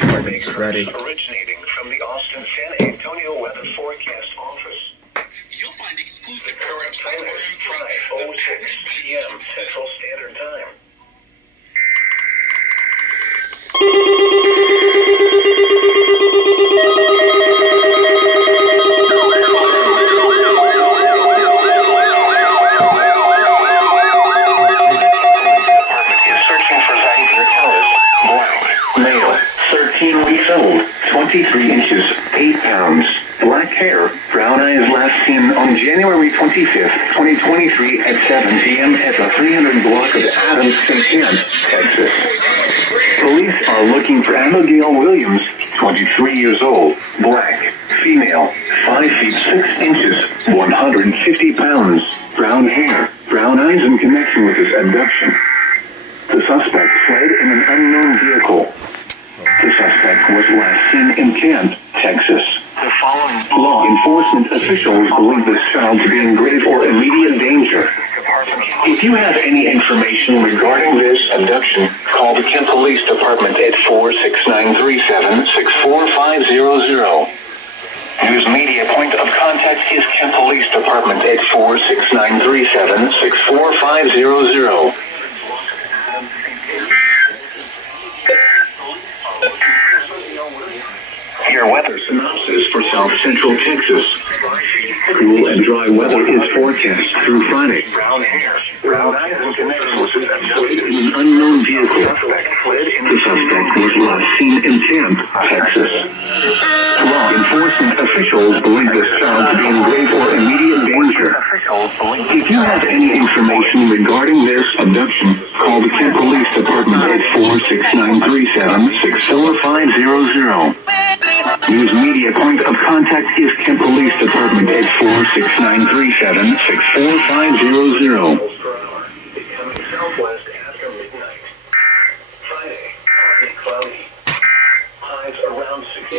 It's ready. Originating from the Austin San Antonio Weather Forecast Office. You'll find exclusive Current time is 5:06 p.m. Central Standard Time. Searching for Xavier Ellis, black, male, 13 weeks old, 23 inches, 8 pounds, black hair, brown eyes, last seen on January 25th, 2023 at 7 p.m. at the 300 block of Adams in Kemp, Texas. Police are looking for Abigail Williams, 23 years old, black, female, 5 feet 6 inches, 150 pounds, brown hair, brown eyes in connection with this abduction. The suspect fled in an unknown vehicle. The suspect was last seen in Kemp, Texas. The following law enforcement officials believe this child to be in grave or immediate danger. If you have any information regarding this abduction, call the Kemp Police Department at 46937-64500. News media point of contact is Kemp Police Department at 46937-64500. Your weather synopsis for South Central Texas. Cool and dry weather is forecast through Friday. Brown hair, brown eyes in connection with an unknown vehicle. The suspect was last seen in Kemp, Texas. Law enforcement officials believe this child to be in grave or immediate danger. If you have any information regarding this abduction, call the Kemp Police Department at 46937-64500. News media point of contact is Kemp Police Department at 46937-64500. Southwest after midnight. Friday, partly cloudy. Highs around 60.